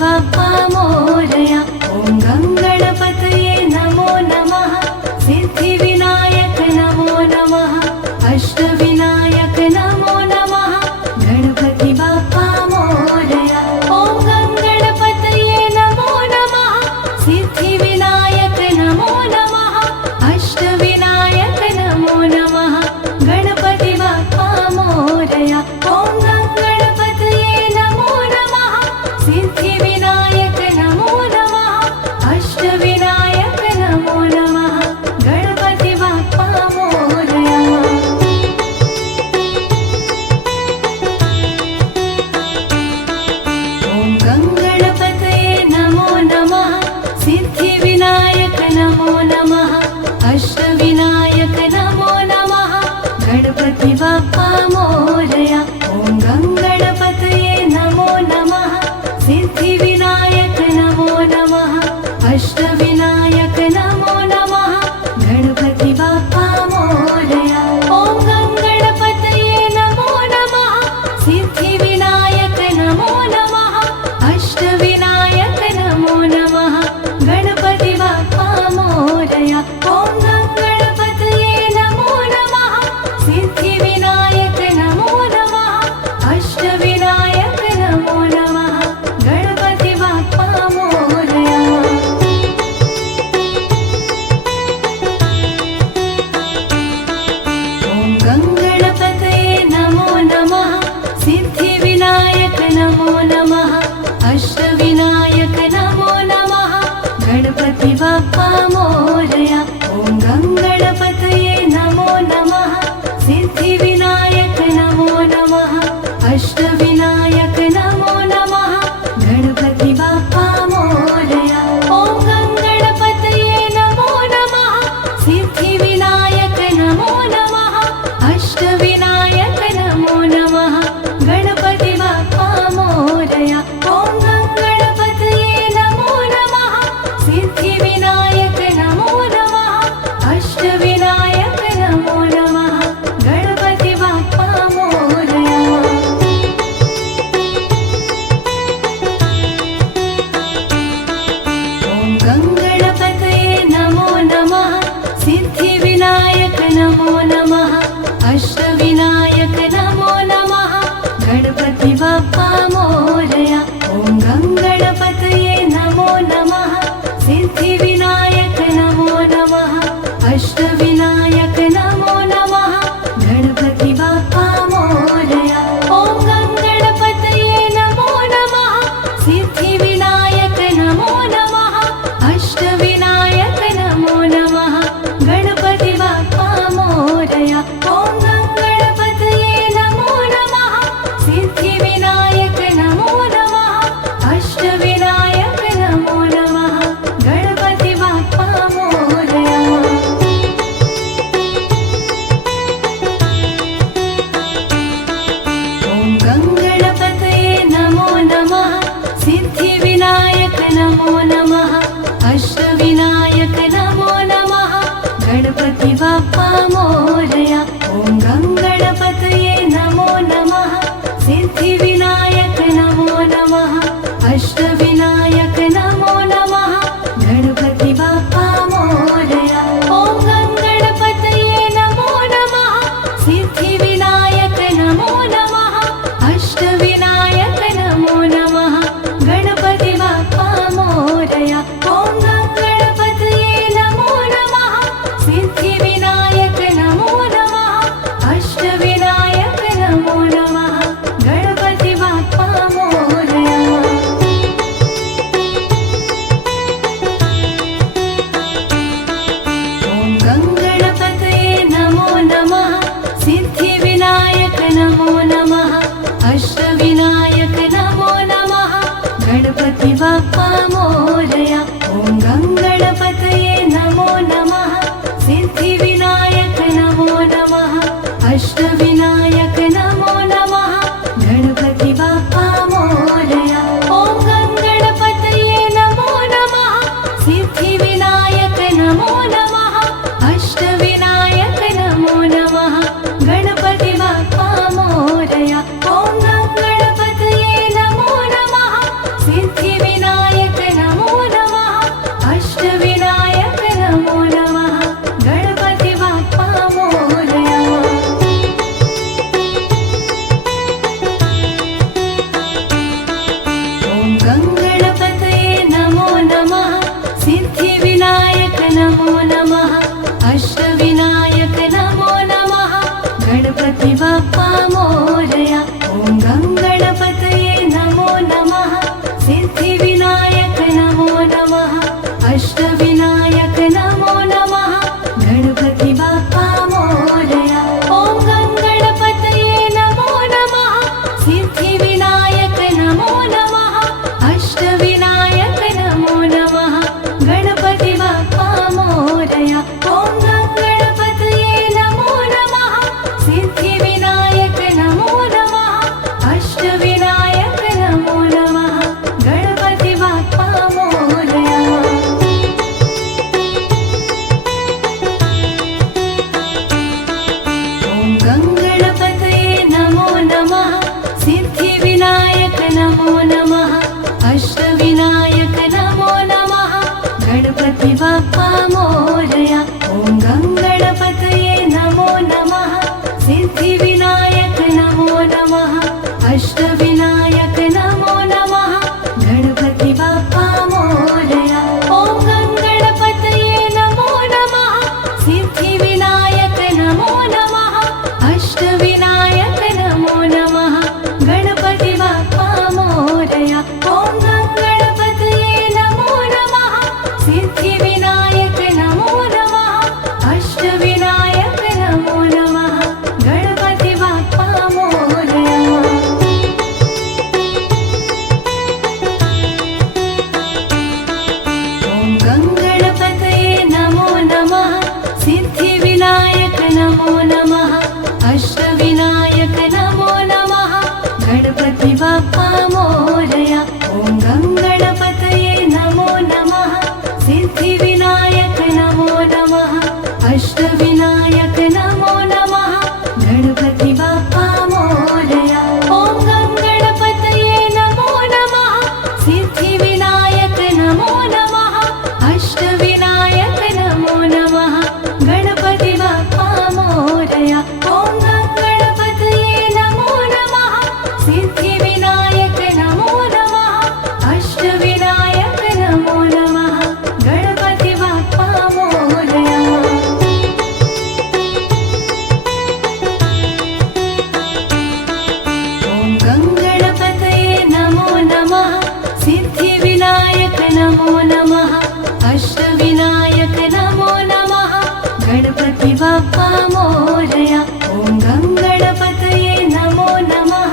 बाप्पा मोरया। ॐ गङ्गणपतये नमो नमः। सिद्धिविनायक नमो नमः। अष्टविनायक नमो नमः। गणपति बाप्पा मोरया। ॐ गङ्गणपतये नमो नमः। सिद्धिविनायक नमो नमः। अष्टविनायक नमो नमः। गणपति बाप्पा मोरया। ॐ गङ्गणपतये नमो नमः। सिद्धिविनायक नमो नमः। अष्टविनायक नमो नमः। गणपति बाप्पा मोरया। ॐ गङ्गणपतये नमो नमः। सिद्धिविनायक नमो नमः। अष्टविनायक नमो नमः। गणपति बाप्पा मोरया। ॐ गङ्गणपतये नमो नमः। सिद्धिविनायक नमो नमः। अष्टविनायक नमो नमः। गणपति बाप्पा मोरया। ॐ गङ्गणपतये नमो नमः। सिद्धिविनायक नमो नमः। अष्टविनायक नमो नमः। गणपति बाप्पा मोरया। ॐ गङ्गणपतये नमो नमः। सिद्धिविनायक नमो नमः। अष्टविनायक नमो नमः। गणपति बाप्पा मोरया। ॐ गङ्गणपतये नमो नमः। सिद्धिविनायक नमो नमः। अष्टविनायक नमो नमः। गणपति बाप्पा मोरया। ॐ गङ्गणपतये नमो नमः। सिद्धिविनायक नमो नमः। अष्टविनायक नमो नमः। गणपति बाप्पा मोरया। ॐ गङ्गणपतये नमो नमः। सिद्धिविनायक नमो नमः। अष्टविनायक नमो नमः। गणपति बाप्पा मोरया। ॐ गङ्गणपतये नमो नमः। सिद्धिविनायक नमो नमः। अष्टविनायक नमो नमः। गणपति बाप्पा मोरया। ॐ गङ्गणपतये नमो नमः। सिद्धिविनायक नमो नमः। अष्टविनायक नमो नमः। गणपति बाप्पा मोरया। ॐ गङ्गणपतये नमो नमः। सिद्धिविनायक नमो नमः। अष्टविनायक नमो नमः। गणपति बाप्पा मोरया। ॐ गङ्गणपतये नमो नमः। सिद्धिविनायक नमो नमः। अष्टविनायक नमो नमः। गणपति बाप्पा मोरया। ॐ गङ्गणपतये नमो नमः। सिद्धिविनायक नमो नमः। अष्टविनायक नमो नमः। गणपति बाप्पा मोरया। ॐ गङ्गणपतये नमो नमः। सिद्धिविनायक नमो नमः। अष्टविनायक नमो नमः। गणपति बाप्पा मोरया। ॐ गङ्गणपतये नमो नमः। सिद्धिविनायक नमो नमः। अष्टविनायक नमो नमः। गणपति बाप्पा मोरया। ॐ गङ्गणपतये नमो नमः। सिद्धिविनायक नमो नमः। अष्टविनायक नमो नमः। गणपति बाप्पा मोरया। ॐ गङ्गणपतये नमो नमः। सिद्धिविनायक नमो नमः। अष्टविनायक नमो नमः। गणपति बाप्पा मोरया। ॐ गङ्गणपतये नमो नमः। सिद्धिविनायक नमो नमः। अष्टविनायक नमो नमः। गणपति बाप्पा मोरया। ॐ गङ्गणपतये नमो नमः। सिद्धिविनायक नमो नमः। अष्टविनायक नमो नमः। गणपति बाप्पा मोरया। ॐ गङ्गणपतये नमो नमः। सिद्धिविनायक नमो नमः। अष्टविनायक नमो नमः। गणपति बाप्पा मोरया। ॐ गङ्गणपतये नमो नमः। सिद्धिविनायक गणपति बाप्पा मोरया। ॐ गङ्गणपतये नमो नमः। सिद्धिविनायक नमो नमः। अष्टविनायक नमो नमः। गणपति बाप्पा मोरया। ॐ गङ्गणपतये नमो नमः। सिद्धिविनायक नमो नमः। अष्टविनायक नमो नमः। गणपति बाप्पा मोरया। ॐ गङ्गणपतये नमो नमः। सिद्धिविनायक नमो नमः। अष्टविनायक नमो नमः। गणपति बाप्पा मोरया। ॐ गङ्गणपतये नमो नमः। सिद्धिविनायक नमो नमः। अष्टविनायक नमो नमः। गणपति बाप्पा मोरया। ॐ गङ्गणपतये नमो नमः। सिद्धिविनायक नमो नमः। अष्टविनायक नमो नमः। गणपति बाप्पा मोरया। ॐ गङ्गणपतये नमो नमः। सिद्धिविनायक नमो नमः। अष्टविनायक नमो नमः। गणपति बाप्पा मोरया। ॐ गङ्गणपतये नमो नमः। सिद्धिविनायक नमो नमः। अष्टविनायक नमो नमः। गणपति बाप्पा मोरया। ॐ गङ्गणपतये नमो नमः। सिद्धिविनायक नमो नमः। अष्टविनायक नमो नमः। गणपति बाप्पा मोरया। ॐ गङ्गणपतये नमो नमः।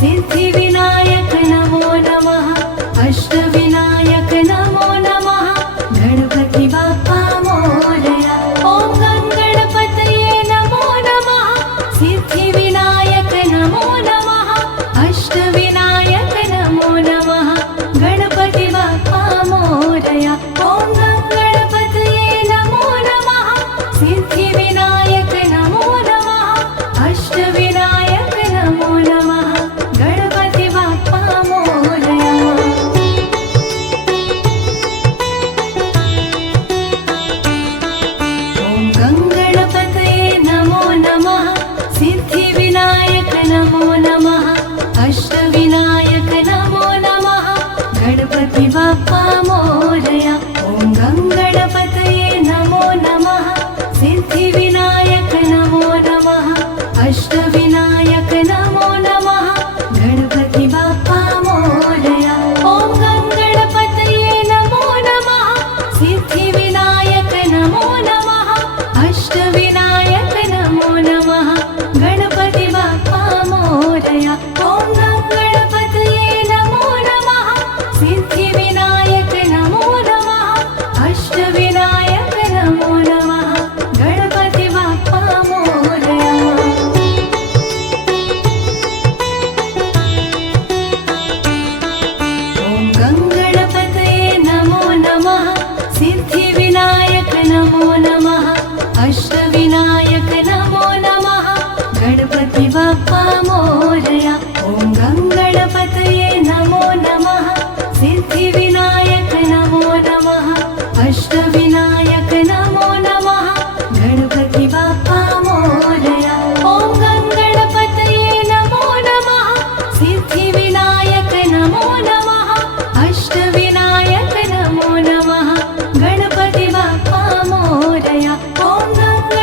सिद्धिविनायक नमो नमः। अष्टविनायक नमो नमः। गणपति बाप्पा मोरया। ॐ गङ्गणपतये नमो नमः। सिद्धिविनायक नमो नमः। अष्टविनायक नमो नमः। गणपति बाप्पा मोरया। ॐ गङ्गणपतये नमो नमः। सिद्धिविनायक नमो नमः। अष्टविनायक नमो नमः। गणपति बाप्पा मोरया। ॐ गङ्गणपतये नमो नमः। सिद्धिविनायक नमो नमः। अष्टविनायक नमो नमः। गणपति बाप्पा मोरया। ॐ गङ्गणपतये नमो नमः। सिद्धिविनायक नमो नमः। अष्टविनायक नमो नमः। गणपति बाप्पा मोरया। ॐ गङ्गणपतये नमो नमः। सिद्धिविनायक नमो नमः। अष्टविनायक नमो नमः। गणपति बाप्पा मोरया। ॐ गङ्गणपतये नमो नमः। सिद्धिविनायक नमो नमः। अष्टविनायक नमो नमः। गणपति बाप्पा मोरया। ॐ गङ्गणपतये नमो नमः। सिद्धिविनायक नमो नमः। अष्टविनायक नमो नमः। गणपति बाप्पा मोरया। ॐ गङ्गणपतये नमो नमः। सिद्धिविनायक नमो नमः। अष्टविनायक नमो नमः। गणपति बाप्पा मोरया। ॐ गङ्गणपतये नमो नमः। सिद्धिविनायक नमो नमः। अष्टविनायक नमो नमः। गणपति बाप्पा मोरया। ॐ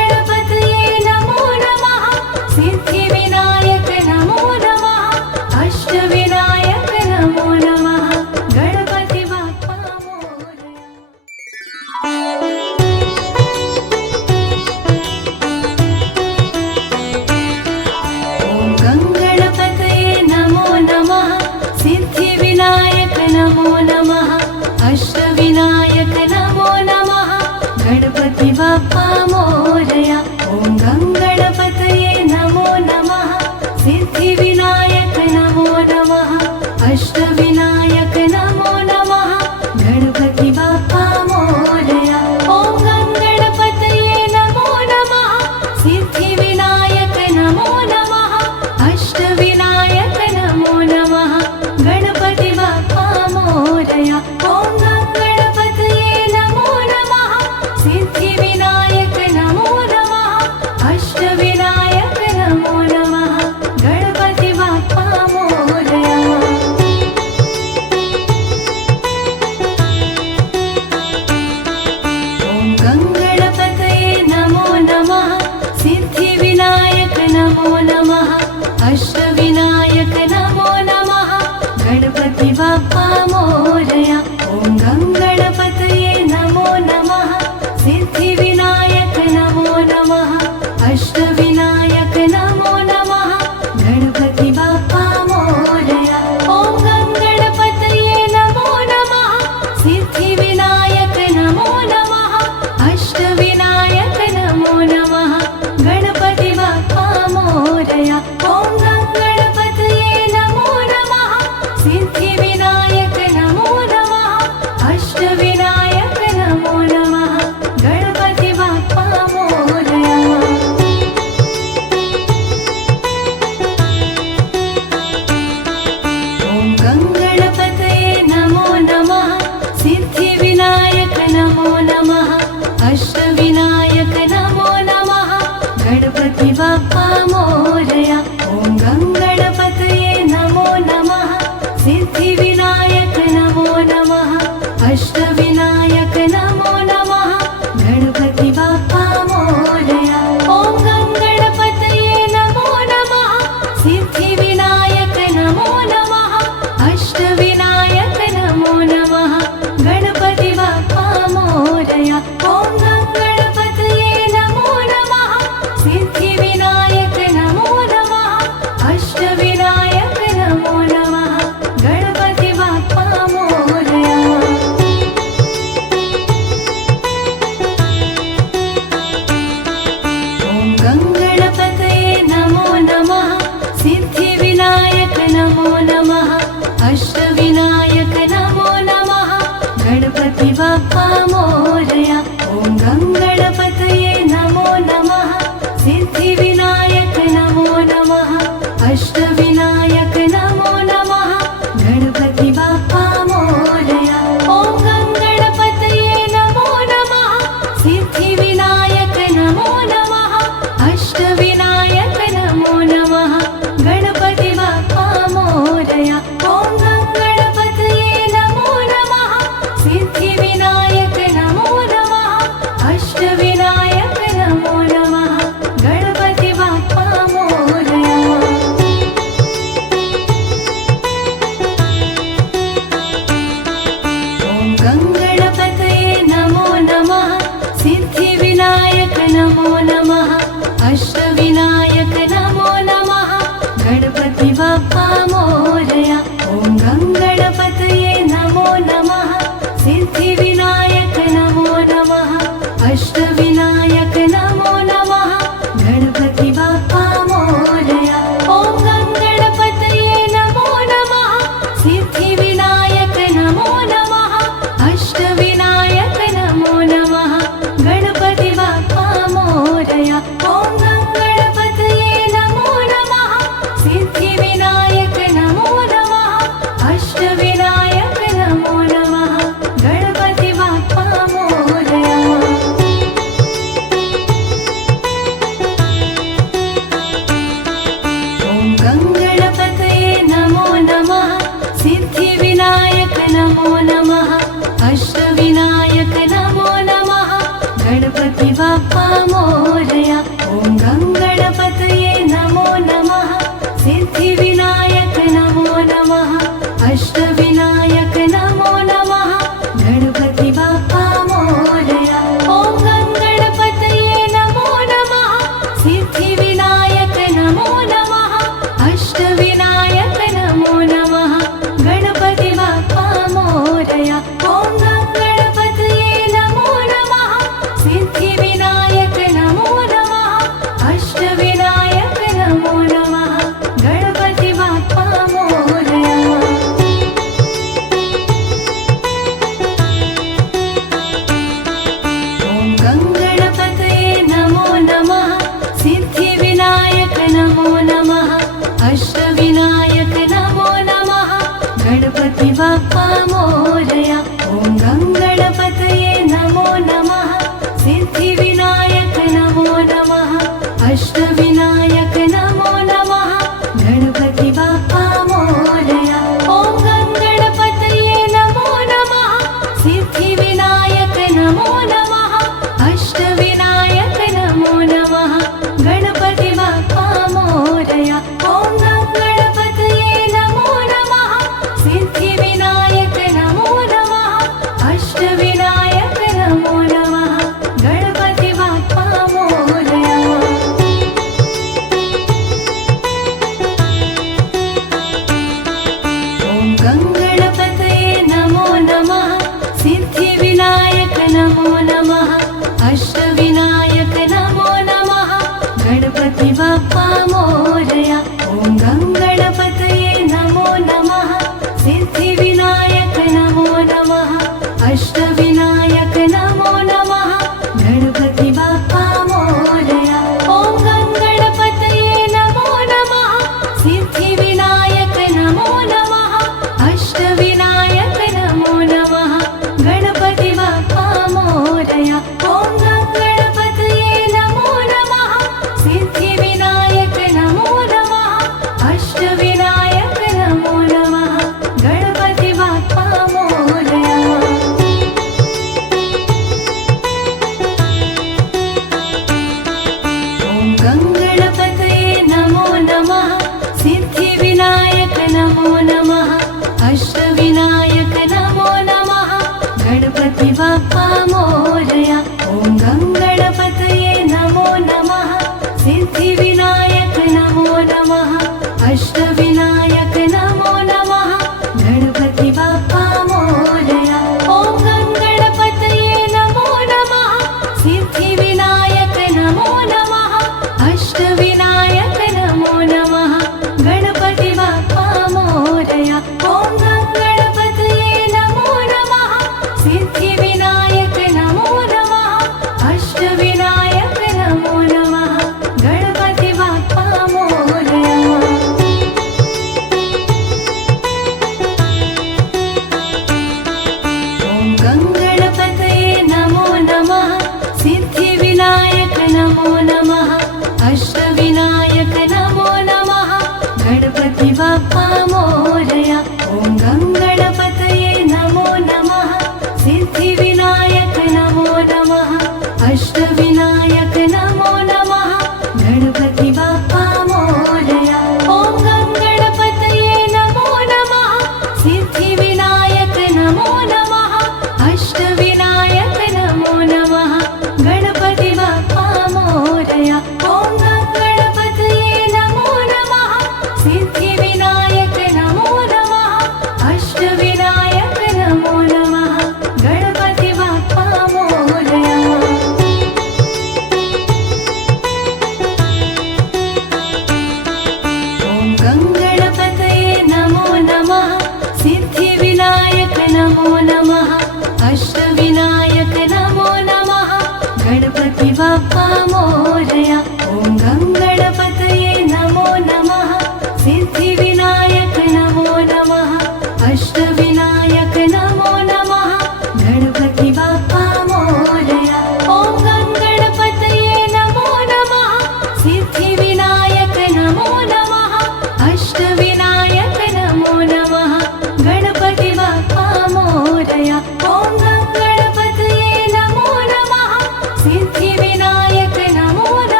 गङ्गणपतये नमो नमः। सिद्धिविनायक नमो नमः। अष्टविनायक नमो नमः। गणपति बाप्पा मोरया। ॐ गङ्गणपतये नमो नमः। सिद्धिविनायक नमो नमः। अष्टविनायक नमो नमः। गणपति बाप्पा मोरया। ॐ गङ्गणपतये नमो नमः। सिद्धिविनायक नमो नमः। अष्टविनायक नमो नमः। गणपति बाप्पा मोरया। ॐ गङ्गणपतये नमो नमः। सिद्धिविनायक नमो नमः। अष्टविनायक नमो नमः। गणपति बाप्पा मोरया। ॐ गङ्गणपतये नमो मोरया। ॐ गङ्गणपतये नमो नमः। सिद्धिविनायक नमो नमः। अष्टविनायक नमो नमः। गणपति बाप्पा मोरया। ॐ गङ्गणपतये नमो नमः। सिद्धिविनायक नमो नमः। अष्टविनायक नमो नमः। गणपति बाप्पा मोरया। ॐ गङ्गणपतये नमो नमः। सिद्धिविनायक नमो नमः। अष्टविनायक नमो नमः। गणपति बाप्पा मोरया। ॐ गङ्गणपतये नमो नमः। सिद्धिविनायक नमो नमः। अष्टविनायक नमो नमः। गणपति बाप्पा मोरया। ॐ गङ्गणपतये नमो नमः। सिद्धिविनायक नमो नमः। अष्टविनायक नमो नमः। गणपति बाप्पा मोरया। ॐ गङ्गणपतये नमो नमः। सिद्धिविनायक नमो नमः। अष्टविनायक नमो नमः। गणपति बाप्पा मोरया। ॐ गङ्गणपतये नमो नमः। सिद्धिविनायक नमो नमः। अष्टविनायक नमो नमः। गणपति बाप्पा मोरया। ॐ गङ्गणपतये नमो नमः। सिद्धिविनायक नमो नमः। अष्टविनायक नमो नमः। गणपति बाप्पा मोरया। ॐ गङ्गणपतये नमो नमः। सिद्धिविनायक नमो नमः। अष्टविनायक नमो नमः। गणपति बाप्पा मोरया। ॐ गङ्गणपतये नमो नमः। सिद्धिविनायक नमो नमः। अष्टविनायक नमो नमः। गणपति बाप्पा मोरया। ॐ गङ्गणपतये नमो नमः। सिद्धिविनायक नमो नमः। अष्टविनायक नमो नमः। गणपति बाप्पा मोरया। ॐ गङ्गणपतये नमो नमः। सिद्धिविनायक नमो नमः। अष्टविनायक नमो नमः। गणपति बाप्पा मोरया। ॐ गङ्गणपतये नमो नमः। सिद्धिविनायक नमो नमः। अष्टविनायक नमो नमः। गणपति बाप्पा मोरया। ॐ गङ्गणपतये नमो नमः। सिद्धिविनायक नमो नमः। अष्टविनायक नमो नमः। गणपति बाप्पा मोरया। ॐ गङ्गणपतये नमो नमः। सिद्धिविनायक नमो नमः। अष्टविनायक नमो नमः। गणपति बाप्पा मोरया। ॐ गङ्गणपतये नमो नमः। सिद्धिविनायक नमो नमः। अष्टविनायक नमो नमः। गणपति बाप्पा मोरया। ॐ गङ्गणपतये नमो नमः। सिद्धिविनायक नमो नमः। अष्टविनायक नमो नमः। गणपति बाप्पा मोरया। ॐ गङ्गणपतये नमो नमः। सिद्धिविनायक नमो नमः। अष्टविनायक नमो नमः। गणपति बाप्पा मोरया। ॐ गङ्गणपतये नमो नमः। सिद्धिविनायक नमो नमः। अष्टविनायक नमो नमः। गणपति बाप्पा मोरया। ॐ गङ्गणपतये नमो नमः। सिद्धिविनायक नमो नमः। अष्टविनायक नमो नमः। गणपति बाप्पा मोरया। ॐ गङ्गणपतये नमो नमः। सिद्धिविनायक नमो नमः। अष्टविनायक नमो नमः। गणपति बाप्पा मोरया। ॐ गङ्गणपतये नमो नमः। सिद्धिविनायक नमो नमः। अष्टविनायक नमो नमः। गणपति बाप्पा मोरया। ॐ गङ्गणपतये नमो नमः। सिद्धिविनायक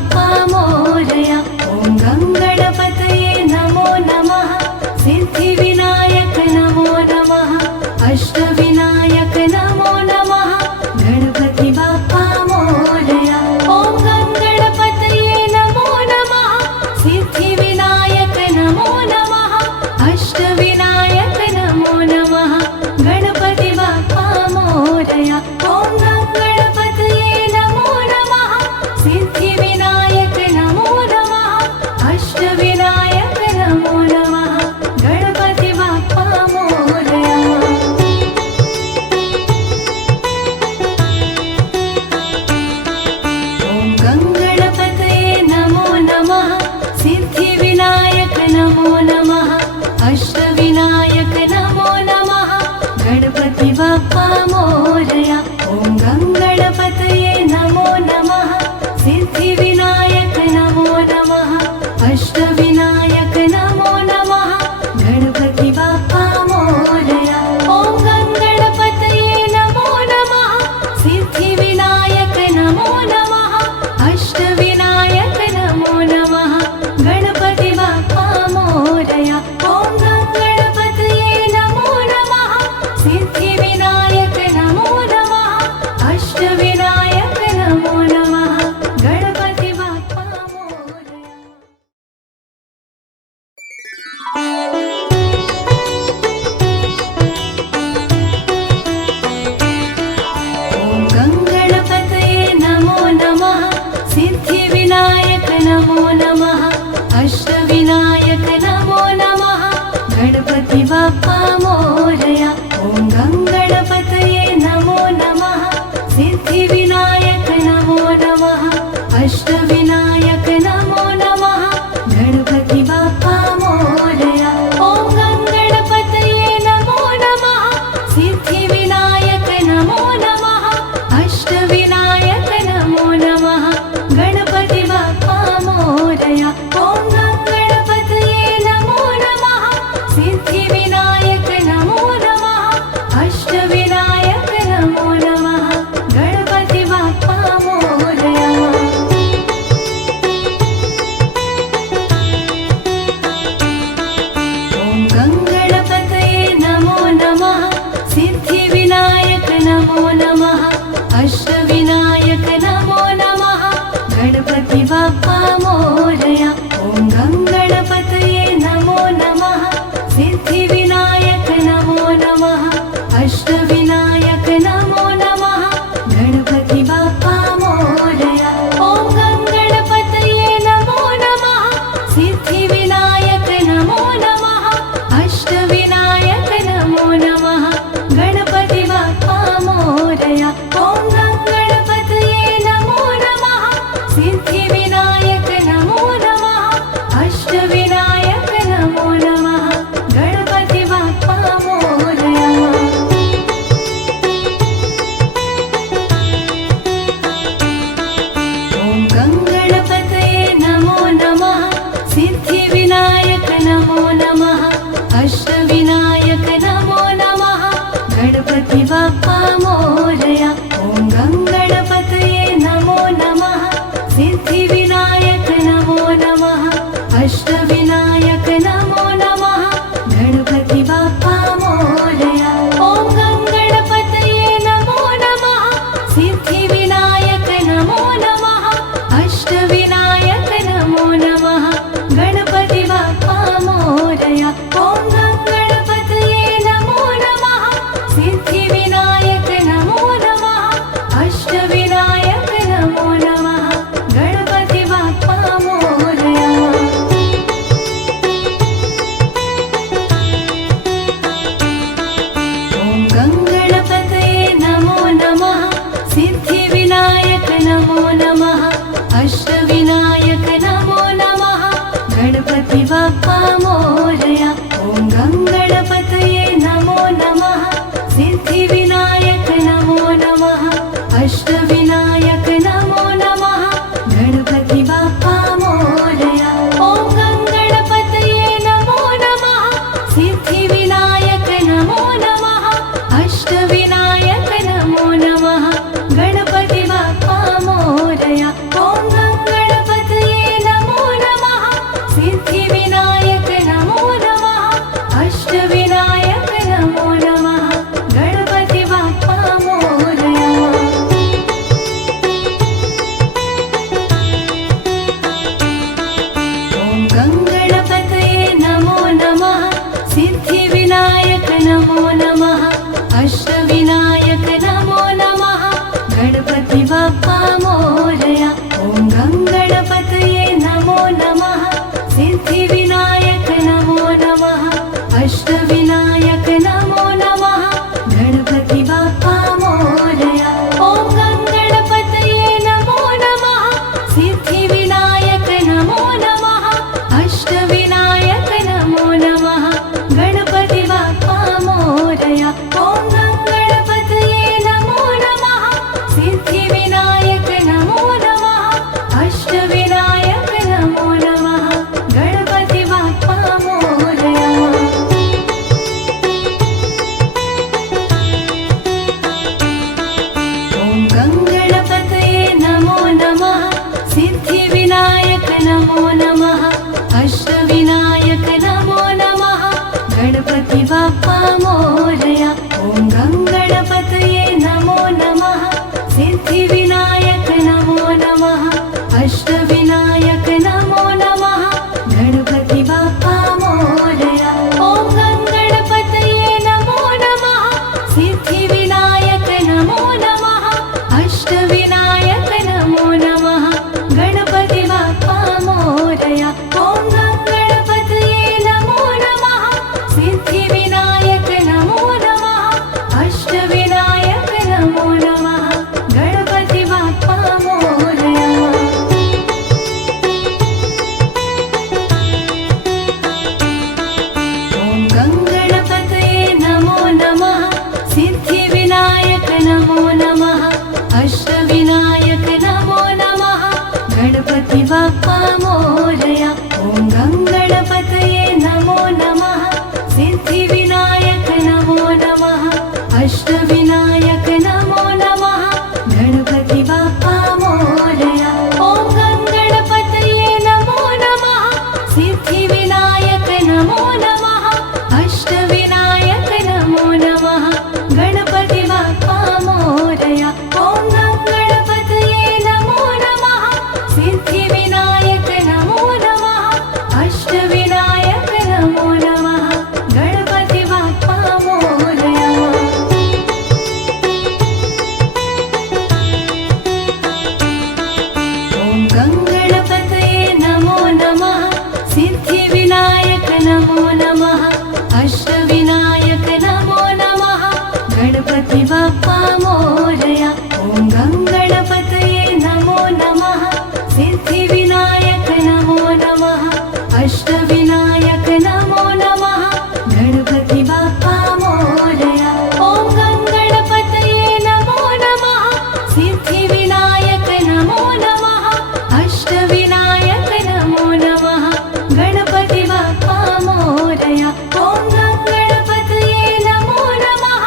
बाप्पा मोरया। ॐ गङ्गणपतये नमो नमः। सिद्धिविनायक नमो नमः। अष्टविनायक नमो नमः। गणपति बाप्पा मोरया। ॐ गङ्गणपतये नमो नमः। सिद्धिविनायक नमो नमः। अष्टविनायक नमो नमः। गणपति बाप्पा मोरया। ॐ गङ्गणपतये नमो नमः। सिद्धिविनायक नमो नमः। अष्टविनायक नमो नमः। गणपति बाप्पा मोरया। ॐ गङ्गणपतये नमो नमः। सिद्धिविनायक नमो नमः। अष्टविनायक नमो नमः। गणपति बाप्पा मोरया। ॐ गङ्गणपतये नमो नमः। सिद्धिविनायक नमो नमः। अष्टविनायक नमो नमः। गणपति बाप्पा मोरया। ॐ गङ्गणपतये नमो नमः। सिद्धिविनायक नमो नमः। अष्टविनायक नमो नमः। गणपति बाप्पा मोरया। ॐ गङ्गणपतये नमो नमः। सिद्धिविनायक नमो नमः। अष्टविनायक नमो नमः। गणपति बाप्पा मोरया। ॐ गङ्गणपतये नमो नमः। सिद्धिविनायक नमो नमः। अष्टविनायक नमो नमः। गणपति बाप्पा मोरया। ॐ गङ्गणपतये नमो नमः। सिद्धिविनायक नमो नमः। अष्टविनायक नमो नमः। गणपति बाप्पा मोरया। ॐ गङ्गणपतये नमो नमः। सिद्धिविनायक नमो नमः। अष्टविनायक नमो नमः। गणपति बाप्पा मोरया। ॐ गङ्गणपतये नमो नमः। सिद्धिविनायक नमो नमः। अष्टविनायक नमो नमः। गणपति बाप्पा मोरया। ॐ गङ्गणपतये नमो नमः। सिद्धिविनायक नमो नमः। अष्टविनायक नमो नमः। गणपति बाप्पा मोरया। ॐ गङ्गणपतये नमो नमः। सिद्धिविनायक नमो नमः। अष्टविनायक नमो नमः। गणपति बाप्पा मोरया। ॐ गङ्गणपतये नमो नमः। सिद्धिविनायक नमो नमः। अष्टविनायक नमो नमः। गणपति बाप्पा मोरया। ॐ गङ्गणपतये नमो नमः। सिद्धिविनायक नमो गणपति बाप्पा मोरया। ॐ गङ्गणपतये नमो नमः। सिद्धिविनायक नमो नमः। अष्टविनायक नमो नमः। गणपति बाप्पा मोरया। ॐ गङ्गणपतये नमो नमः। सिद्धिविनायक नमो नमः। अष्टविनायक नमो नमः। गणपति बाप्पा मोरया। ॐ गङ्गणपतये नमो नमः। सिद्धिविनायक नमो नमः। अष्टविनायक नमो नमः। गणपति बाप्पा मोरया। ॐ गङ्गणपतये नमो नमः। सिद्धिविनायक नमो नमः। अष्टविनायक नमो नमः। गणपति बाप्पा मोरया। ॐ गङ्गणपतये नमो नमः। सिद्धिविनायक नमो नमः। अष्टविनायक नमो नमः। गणपति बाप्पा मोरया। ॐ गङ्गणपतये नमो नमः। सिद्धिविनायक नमो नमः। अष्टविनायक नमो नमः। गणपति बाप्पा मोरया। ॐ गङ्गणपतये नमो नमः। सिद्धिविनायक नमो नमः। अष्टविनायक नमो नमः। गणपति बाप्पा मोरया। ॐ गङ्गणपतये नमो नमः। सिद्धिविनायक नमो नमः। अष्टविनायक नमो नमः। गणपति बाप्पा मोरया। ॐ गङ्गणपतये नमो नमः। सिद्धिविनायक नमो नमः। अष्टविनायक नमो नमः। गणपति बाप्पा मोरया। ॐ गङ्गणपतये नमो नमः। सिद्धिविनायक नमो नमः। अष्टविनायक नमो नमः। गणपति बाप्पा मोरया। ॐ गङ्गणपतये नमो नमः।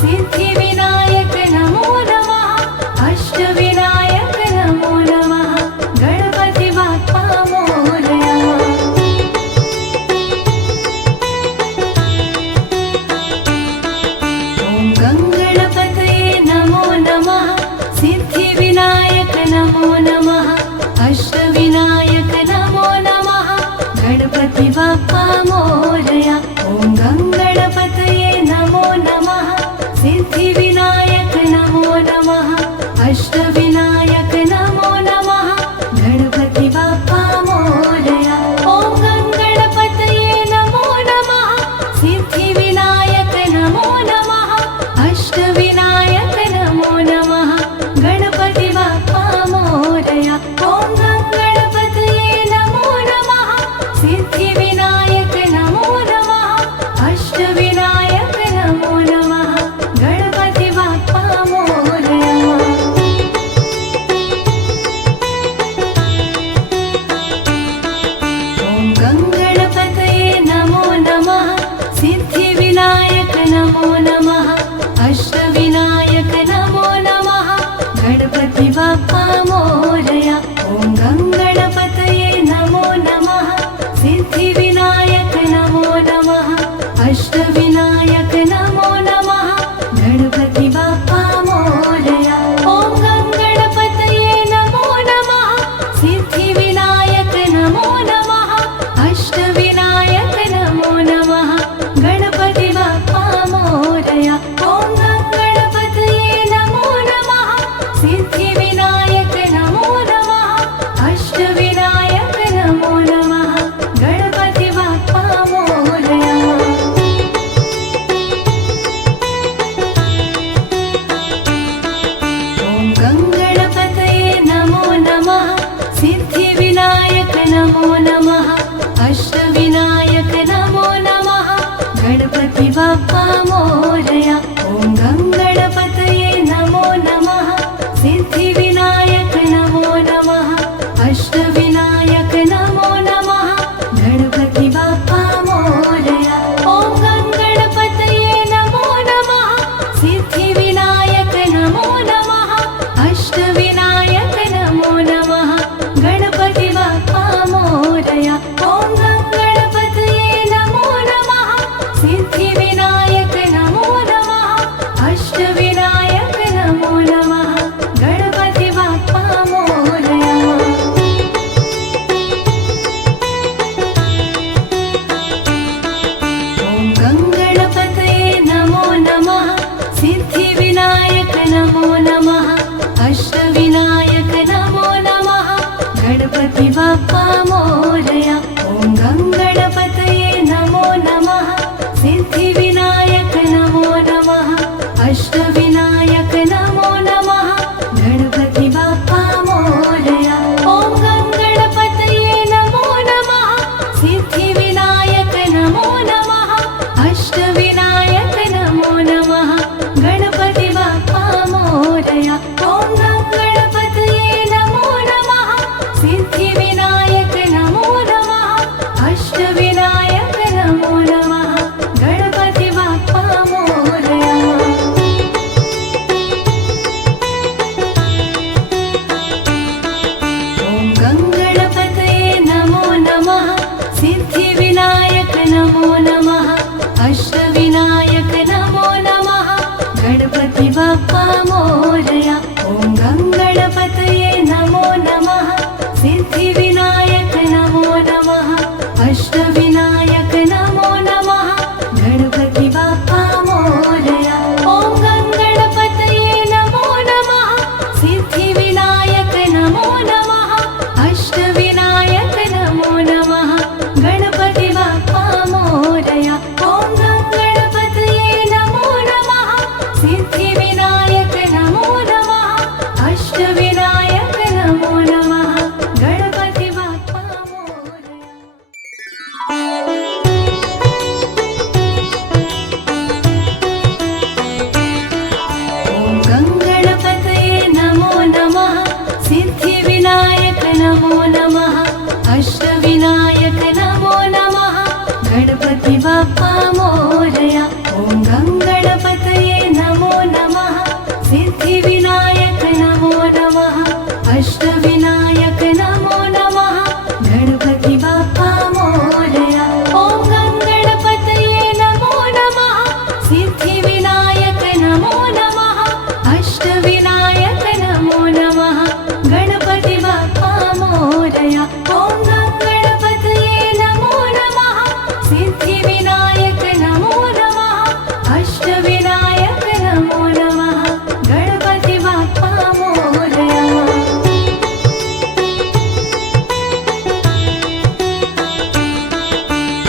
सिद्धिविनायक नमो नमः। अष्टविनायक नमो नमः। गणपति बाप्पा मोरया। ॐ गङ्गणपतये नमो नमः। सिद्धिविनायक नमो नमः। अष्टविनायक नमो नमः। गणपति बाप्पा मोरया। ॐ गङ्गणपतये नमो नमः। सिद्धिविनायक नमो नमः। अष्टविनायक नमो नमः। गणपति बाप्पा मोरया। ॐ गङ्गणपतये नमो नमः। सिद्धिविनायक नमो नमः। अष्टविनायक नमो नमः। गणपति बाप्पा मोरया। ॐ गङ्गणपतये नमो नमः। सिद्धिविनायक नमो नमः। अष्टविनायक नमो नमः। गणपति बाप्पा मोरया। ॐ गङ्गणपतये नमो नमः। सिद्धिविनायक नमो नमः। अष्टविनायक नमो नमः। गणपति बाप्पा मोरया। ॐ गङ्गणपतये नमो नमः। सिद्धिविनायक नमो नमः। अष्टविनायक नमो नमः। गणपति बाप्पा मोरया। ॐ गङ्गणपतये नमो नमः। सिद्धिविनायक नमो नमः। अष्टविनायक नमो नमः। गणपति बाप्पा मोरया। ॐ गङ्गणपतये नमो नमः। सिद्धिविनायक नमो नमः। अष्टविनायक नमो नमः। गणपति बाप्पा मोरया। ॐ गङ्गणपतये नमो नमः। सिद्धिविनायक नमो नमः। अष्टविनायक नमो नमः। गणपति बाप्पा मोरया। ॐ गङ्गणपतये नमो नमः। सिद्धिविनायक नमो नमः। अष्टविनायक नमो नमः। गणपति बाप्पा मोरया। ॐ गङ्गणपतये नमो नमः। सिद्धिविनायक नमो नमः। अष्टविनायक नमो नमः। गणपति बाप्पा मोरया। ॐ गङ्गणपतये नमो नमः। बाप्पा मोरया। ॐ गङ्गणपतये नमो नमः। सिद्धिविनायक नमो नमः। अष्टविनायक नमो नमः। गणपति बाप्पा मोरया। ॐ गङ्गणपतये नमो नमः। सिद्धिविनायक नमो नमः। अष्टविनायक नमो नमः। गणपति बाप्पा मोरया। ॐ गङ्गणपतये नमो नमः। सिद्धिविनायक नमो नमः। अष्टविनायक नमो नमः। गणपति बाप्पा मोरया। ॐ गङ्गणपतये नमो नमः। सिद्धिविनायक नमो नमः। अष्टविनायक नमो नमः। गणपति बाप्पा मोरया। ॐ गङ्गणपतये नमो नमः। सिद्धिविनायक नमो नमः। अष्टविनायक नमो नमः। गणपति बाप्पा मोरया। ॐ गङ्गणपतये नमो नमः। सिद्धिविनायक नमो नमः। अष्टविनायक नमो नमः। गणपति बाप्पा मोरया। ॐ गङ्गणपतये नमो नमः। सिद्धिविनायक नमो नमः। अष्टविनायक नमो नमः। गणपति बाप्पा मोरया। ॐ गङ्गणपतये नमो नमः। सिद्धिविनायक नमो नमः। अष्टविनायक नमो नमः। गणपति बाप्पा मोरया। ॐ गङ्गणपतये नमो नमः। सिद्धिविनायक नमो नमः। अष्टविनायक नमो नमः। गणपति बाप्पा मोरया। ॐ गङ्गणपतये नमो नमः। सिद्धिविनायक नमो नमः। अष्टविनायक नमो नमः। गणपति बाप्पा मोरया। ॐ गङ्गणपतये नमो नमः। सिद्धिविनायक नमो नमः। अष्टविनायक नमो नमः। गणपति बाप्पा मोरया।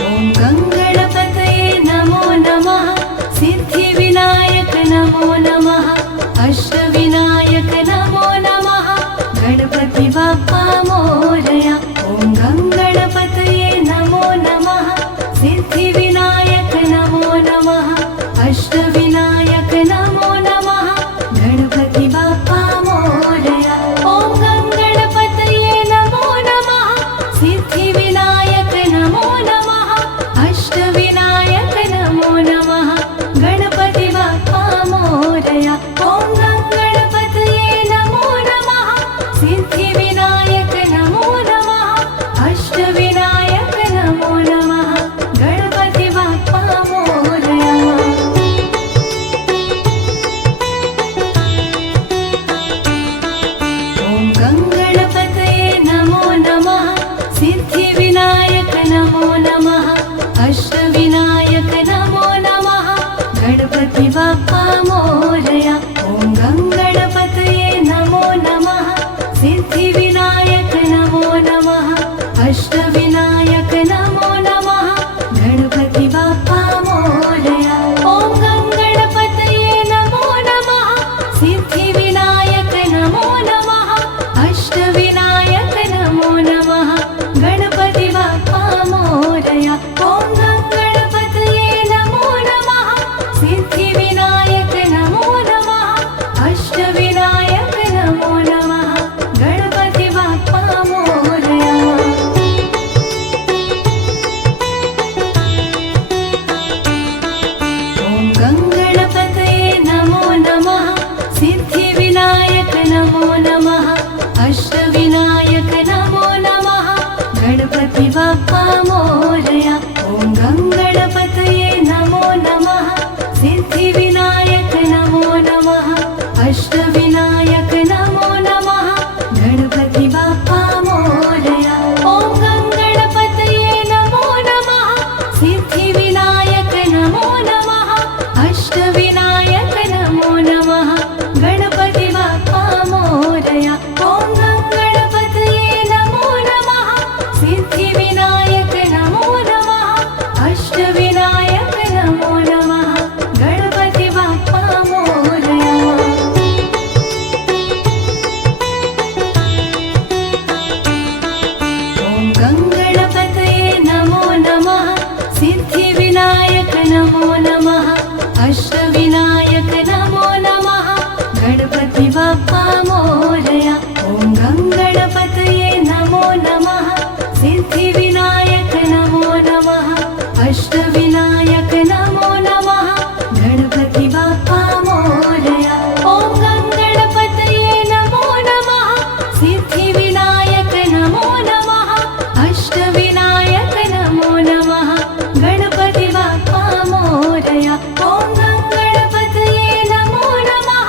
ॐ गङ्गणपतये नमो नमः। सिद्धिविनायक नमो नमः। अष्टविनायक नमो नमः। गणपति बाप्पा मोरया। ॐ गङ्गणपतये नमो नमः। सिद्धिविनायक नमो नमः। अष्टविनायक नमो नमः। गणपति बाप्पा मोरया। ॐ गङ्गणपतये नमो नमः। सिद्धिविनायक नमो नमः। अष्टविनायक नमो नमः। गणपति बाप्पा मोरया। ॐ गङ्गणपतये नमो नमः। सिद्धिविनायक नमो नमः। अष्टविनायक नमो नमः। गणपति बाप्पा मोरया। ॐ गङ्गणपतये नमो नमः। सिद्धिविनायक नमो नमः। अष्टविनायक नमो नमः। गणपति बाप्पा मोरया। ॐ गङ्गणपतये नमो नमः। सिद्धिविनायक नमो नमः। अष्टविनायक नमो नमः। गणपति बाप्पा मोरया। ॐ गङ्गणपतये नमो नमः। सिद्धिविनायक नमो नमः। अष्टविनायक नमो नमः। गणपति बाप्पा मोरया। ॐ गङ्गणपतये नमो नमः। सिद्धिविनायक नमो नमः। अष्टविनायक नमो नमः। गणपति बाप्पा मोरया। ॐ गङ्गणपतये नमो नमः। सिद्धिविनायक नमो नमः। अष्टविनायक नमो नमः। गणपति बाप्पा मोरया। ॐ गङ्गणपतये नमो नमः। सिद्धिविनायक नमो नमः। अष्टविनायक नमो नमः। गणपति बाप्पा मोरया। ॐ गङ्गणपतये नमो नमः। सिद्धिविनायक नमो नमः। अष्टविनायक नमो नमः। गणपति बाप्पा मोरया। ॐ गङ्गणपतये नमो नमः। अष्टविनायक नमो नमः गणपति बाप्पा मोरया। ॐ गणपतये नमो नमः सिद्धिविनायक नमो नमः अष्टविनायक नमो नमः गणपति बाप्पा मोरया। ॐ गणपतये नमो नमः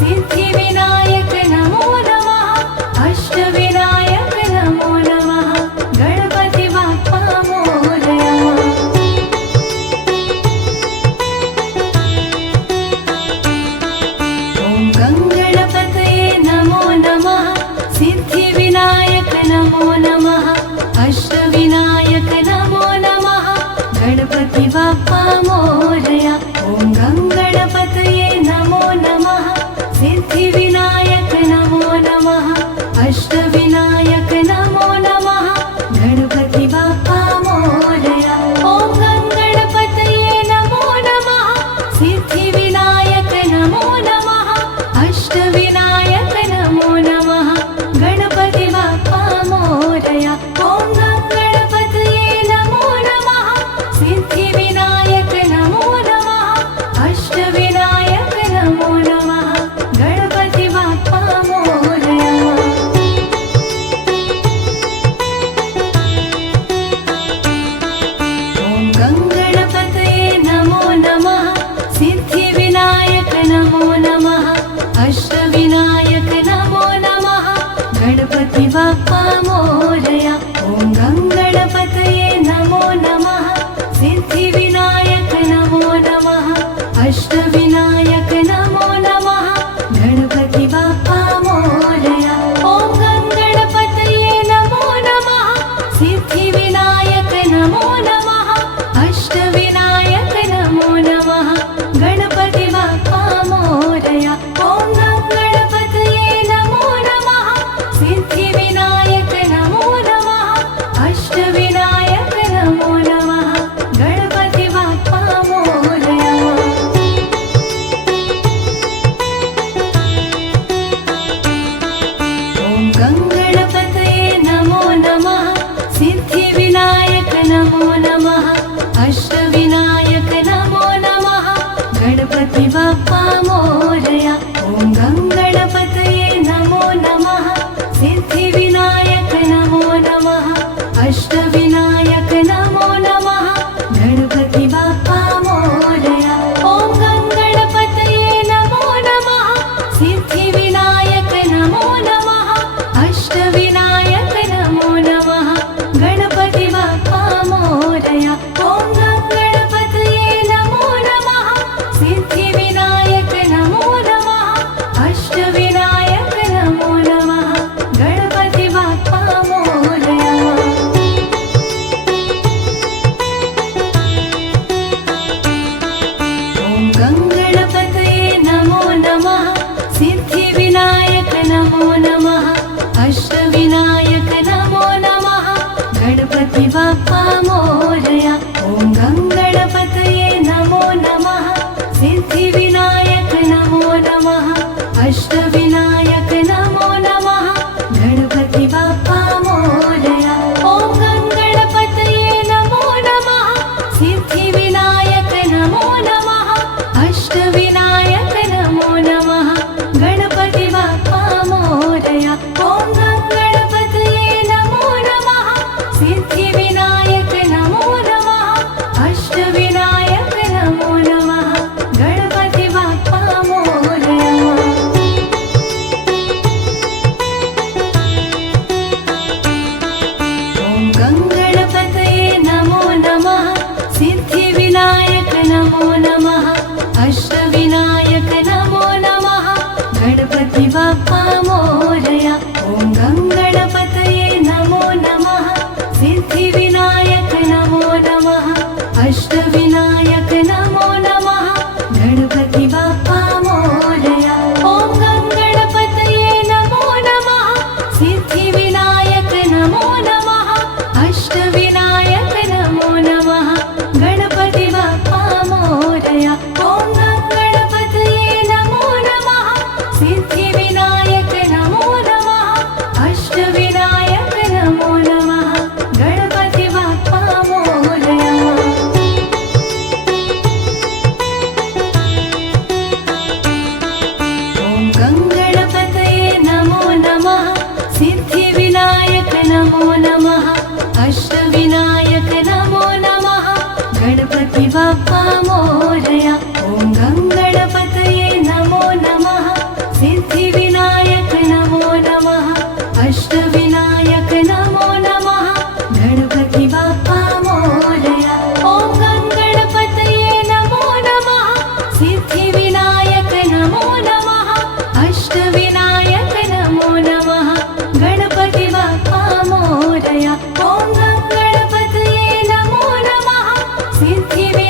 सिद्धिविनायक नमो नमः अष्टविनायक नमो नमः गणपति बाप्पा मोरया। ॐ गणपतये नमो नमः सिद्धिविनायक नमो नमः अष्टविनायक नमो नमः गणपति बाप्पा मोरया। ॐ गणपतये नमो नमः सिद्धिविनायक नमो नमः अष्टविनायक नमो नमः गणपति बाप्पा मोरया। ॐ गणपतये नमो नमः सिद्धिविनायक नमो नमः अष्टविनायक नमो नमः गणपति बाप्पा मोरया। ॐ गणपतये नमो नमः सिद्धिविनायक नमो नमः अष्टविनायक नमो नमः गणपति बाप्पा मोरया। ॐ गणपतये नमो नमः सिद्धिविनायक नमो नमः अष्टविनायक नमो नमः गणपति बाप्पा मोरया। ॐ गणपतये नमो नमः सिद्धिविनायक नमो नमः अष्टविनायक नमो नमः गणपति बाप्पा मोरया। ॐ गणपतये नमो नमः सिद्धिविनायक नमो नमः अष्टविनायक नमो नमः गणपति बाप्पा मोरया। ॐ गणपतये नमो नमः सिद्धिविनायक नमो नमः अष्टविनायक नमो नमः गणपति बाप्पा मोरया। ॐ गणपतये नमो नमः सिद्धिविनायक नमो नमः अष्टविनायक नमो नमः गणपति बाप्पा मोरया। ॐ गणपतये नमो नमः सिद्धिविनायक नमो नमः अष्टविनायक नमो नमः गणपति बाप्पा मोरया। ॐ गणपतये नमो नमः सिद्धिविनायक नमो नमः अष्टविनायक नमो नमः गणपति बाप्पा मोरया। ॐ गणपतये नमो नमः सिद्धिविनायक नमो नमः अष्टविनायक नमो नमः गणपति बाप्पा मोरया। ॐ गणपतये नमो नमः सिद्धिविनायक नमो नमः अष्टविनायक नमो नमः गणपति बाप्पा मोरया। ॐ गणपतये नमो नमः सिद्धिविनायक नमो नमः अष्टविनायक नमो नमः गणपति बाप्पा मोरया। ॐ गणपतये नमो नमः सिद्धिविनायक नमो नमः अष्टविनायक नमो नमः गणपति बाप्पा मोरया। ॐ गणपतये नमो नमः सिद्धिविनायक नमो नमः अष्टविनायक नमो नमः गणपति बाप्पा मोरया। ॐ गणपतये नमो नमः सिद्धिविनायक नमो नमः अष्टविनायक नमो नमः गणपति बाप्पा मोरया। ॐ गणपतये नमो नमः सिद्धिविनायक नमो नमः अष्टविनायक नमो नमः गणपति बाप्पा मोरया। गणपति बाप्पा मोरया। ॐ गङ्गणपतये नमो नमः। सिद्धिविनायक नमो नमः। अष्टविनायक नमो नमः। गणपति बाप्पा मोरया। ॐ गङ्गणपतये नमो नमः। सिद्धिविनायक नमो नमः। अष्टविनायक नमो नमः। गणपति बाप्पा मोरया। ॐ गङ्गणपतये नमो नमः। सिद्धिविनायक